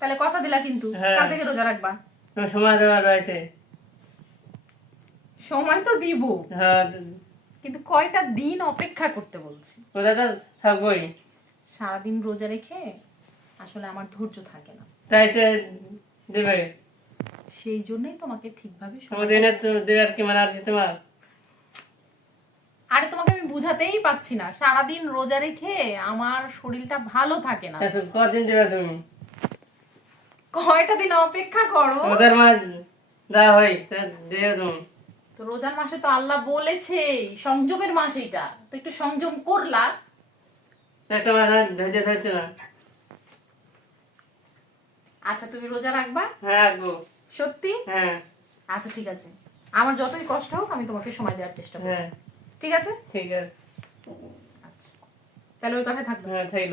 তাহলে কথা দিলা কিন্তু। হ্যাঁ। কাল থেকে রোজা রাখবা। সময় দেওয়ার বাড়িতে। সময় তো দিব। হ্যাঁ। কিন্তু কয়টা দিন অপেক্ষা করতে বলছি। ওটা তো থাকবোই। সারাদিন রোজা রেখে আসলে আমার ধৈর্য থাকে না। তাই তো দেবে। সেই জন্যই তোমাকে ঠিকভাবে সময় তোমার দিনে তো দেবার কি মানে আছে তোমার? আরে তোমাকে আমি বুঝাতেই পাচ্ছি না। সারাদিন রোজা রেখে আমার শরীরটা ভালো থাকে না। এত কদিন দেবে তুমি? কয়টা দিন অপেক্ষা করো। ওদের মাছ দেওয়া হয় তা তুমি তো রোজার মাসে তো আল্লাহ বলেছে সংযমের মাস এটা তো একটু সংযম করলা। একটা আর ধৈর্য ধরছে না? আচ্ছা তুমি রোজা রাখবা? হ্যাঁ রাখব। সত্যি? হ্যাঁ। আচ্ছা ঠিক আছে। আমার যতই কষ্ট হোক আমি তোমাকে সময় দেওয়ার চেষ্টা করব। হ্যাঁ। ঠিক আছে? ঠিক আছে। আচ্ছা। তাহলে ওই কথাই থাকবে। হ্যাঁ থাকল